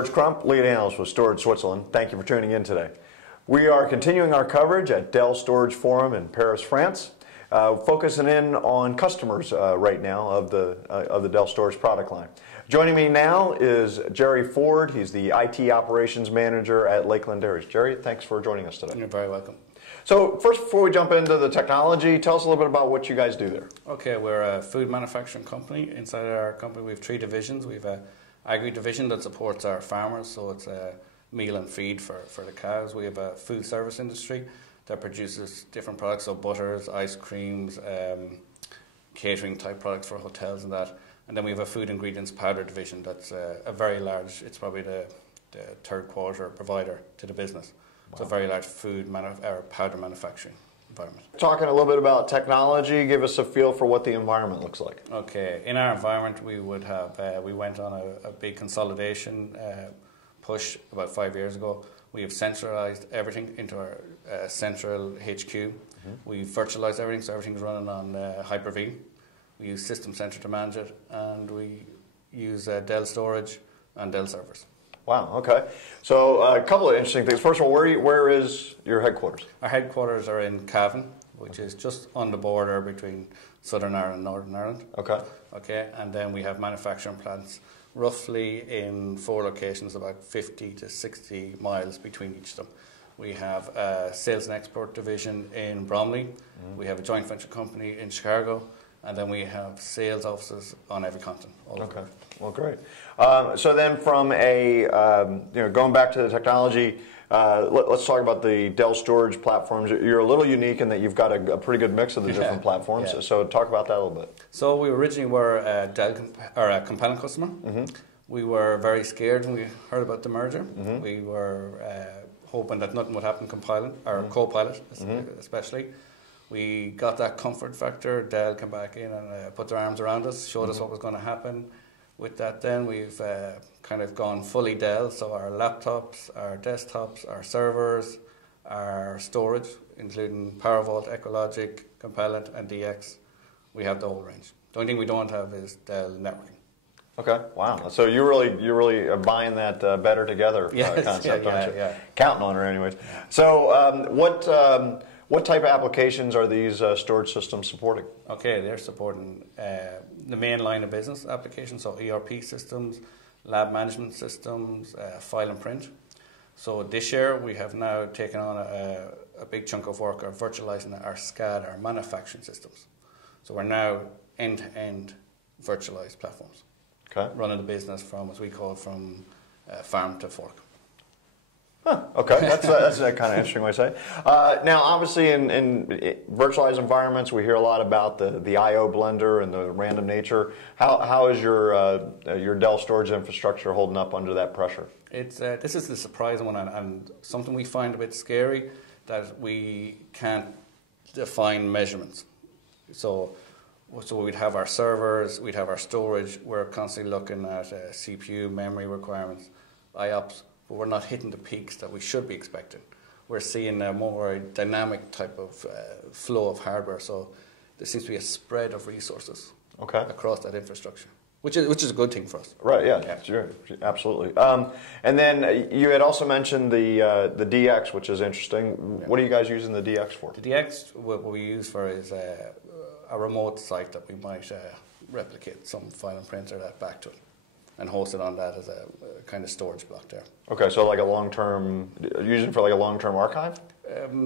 George Crump, lead analyst with Storage Switzerland. Thank you for tuning in today. We are continuing our coverage at Dell Storage Forum in Paris, France, focusing in on customers right now of the Dell Storage product line. Joining me now is Jerry Forde. He's the IT Operations Manager at Lakeland Dairies. Jerry, thanks for joining us today. You're very welcome. So first, before we jump into the technology, tell us a little bit about what you guys do there. Okay, we're a food manufacturing company. Inside our company we have three divisions. We have a agri division that supports our farmers, so it's a meal and feed for the cows. We have a food service industry that produces different products, so butters, ice creams, catering type products for hotels and that. And then we have a food ingredients powder division that's a very large, it's probably the third quarter provider to the business. Wow. It's a very large food powder manufacturing environment. Talking a little bit about technology, give us a feel for what the environment looks like. Okay, in our environment we would have, we went on a big consolidation push about 5 years ago. We have centralized everything into our central HQ. Mm-hmm. We virtualized everything, so everything's running on Hyper-V. We use System Center to manage it, and we use Dell Storage and Dell servers. Wow, okay. So a couple of interesting things. First of all, where is your headquarters? Our headquarters are in Cavan, which is just on the border between Southern Ireland and Northern Ireland. Okay. Okay, and then we have manufacturing plants roughly in 4 locations, about 50 to 60 miles between each of them. We have a sales and export division in Bromley. Mm-hmm. We have a joint venture company in Chicago. And then we have sales offices on every continent. Okay, well, great. So then, from a going back to the technology, let's talk about the Dell storage platforms. You're a little unique in that you've got a pretty good mix of the different platforms. Yeah. So talk about that a little bit. So we originally were a Dell a compelling customer. Mm-hmm. We were very scared when we heard about the merger. Mm-hmm. We were hoping that nothing would happen compiling or Copilot, especially. We got that comfort factor. Dell came back in and put their arms around us, showed us what was going to happen. With that then, we've kind of gone fully Dell, so our laptops, our desktops, our servers, our storage, including PowerVault, EcoLogic, Compellent, and DX, we have the whole range. The only thing we don't have is Dell networking. Okay, wow. So you're really buying that better together concept, aren't you? Yeah. Counting on her anyways. So what type of applications are these storage systems supporting? Okay, they're supporting the main line of business applications, so ERP systems, lab management systems, file and print. So this year we have now taken on a big chunk of work of virtualizing our SCAD, our manufacturing systems. So we're now end-to-end virtualized platforms. Okay. Running the business from, as we call it, from farm to fork. Huh, okay, that's a kind of interesting way to say it. Now, obviously, in virtualized environments, we hear a lot about the I/O blender and the random nature. How is your Dell storage infrastructure holding up under that pressure? This is the surprising one, and something we find a bit scary, that we can't define measurements. So we'd have our servers, we'd have our storage. We're constantly looking at CPU, memory requirements, IOPS. But we're not hitting the peaks that we should be expecting. We're seeing a more dynamic type of flow of hardware, so there seems to be a spread of resources across that infrastructure, which is a good thing for us. Right, yeah. Sure, absolutely. And then you had also mentioned the DX, which is interesting. Yeah. What are you guys using the DX for? The DX, what we use for is a remote site that we might replicate some file and printer that back to it, and host it on that as a kind of storage block there. Okay, so like a long-term, using for like a long-term archive?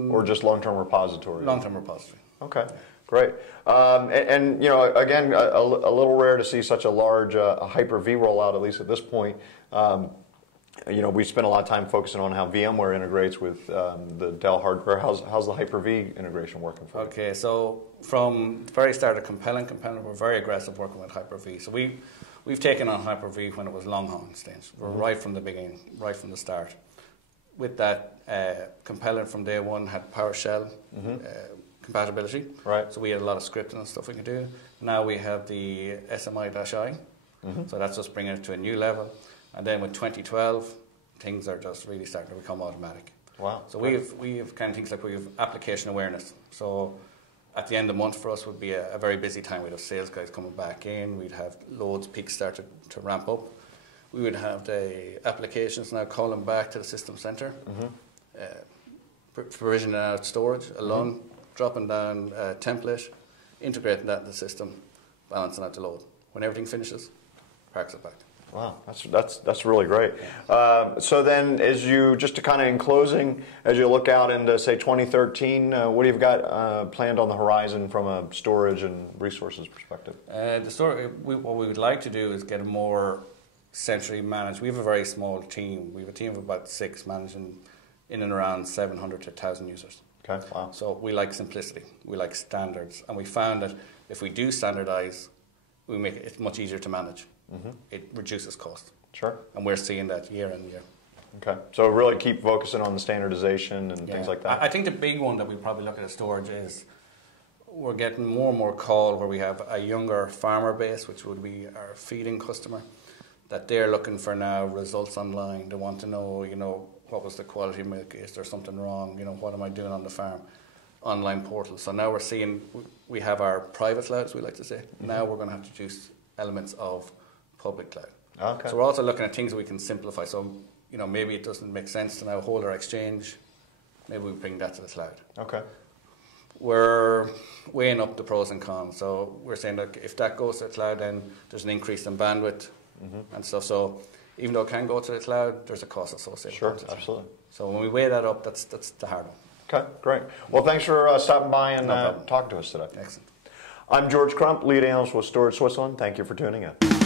Or just long-term repository? Long-term repository. Okay, great. And you know, again, a little rare to see such a large Hyper-V rollout, at least at this point. You know, we spent a lot of time focusing on how VMware integrates with the Dell hardware. How's the Hyper-V integration working for you? Okay, so from the very start of Compelling, we're very aggressive working with Hyper-V. So we've taken on Hyper-V when it was long-haul stage. We're right from the beginning, right from the start. With that, Compelling from day one had PowerShell compatibility. Right. So we had a lot of scripting and stuff we could do. Now we have the SMI-I. So that's just bringing it to a new level. And then with 2012, things are just really starting to become automatic. Wow. So we have kind of things like we have application awareness. So at the end of the month for us would be a very busy time. We'd have sales guys coming back in. We'd have loads, peaks start to ramp up. we would have the applications now calling back to the system center, provisioning out storage alone, dropping down a template, integrating that in the system, balancing out the load. When everything finishes, parks it back. Wow, that's really great. So then, just to kind of in closing, as you look out into say 2013, what do you got planned on the horizon from a storage and resources perspective? What we would like to do is get a more centrally managed. We have a very small team. We have a team of about 6 managing in and around 700 to 1,000 users. Okay, wow. So we like simplicity. We like standards, and we found that if we do standardize, we make it much easier to manage. It reduces cost. Sure. And we're seeing that year in year. Okay. So really keep focusing on the standardization and things like that. I think the big one that we probably look at storage is we're getting more and more call where we have a younger farmer base, which would be our feeding customer, that they're looking for now results online. They want to know, what was the quality of milk? Is there something wrong? What am I doing on the farm? Online portal. So now we're seeing, we have our private cloud, as we like to say. Now we're going to have to introduce elements of public cloud. Okay. So we're also looking at things that we can simplify. So, maybe it doesn't make sense to now hold our exchange. Maybe we bring that to the cloud. Okay. We're weighing up the pros and cons. So we're saying that if that goes to the cloud, then there's an increase in bandwidth and stuff. So even though it can go to the cloud, there's a cost associated with it. Sure, absolutely. So when we weigh that up, that's the hard one. Okay, great. Well, thanks for stopping by and talking to us today. Excellent. I'm George Crump, lead analyst with Storage Switzerland. Thank you for tuning in.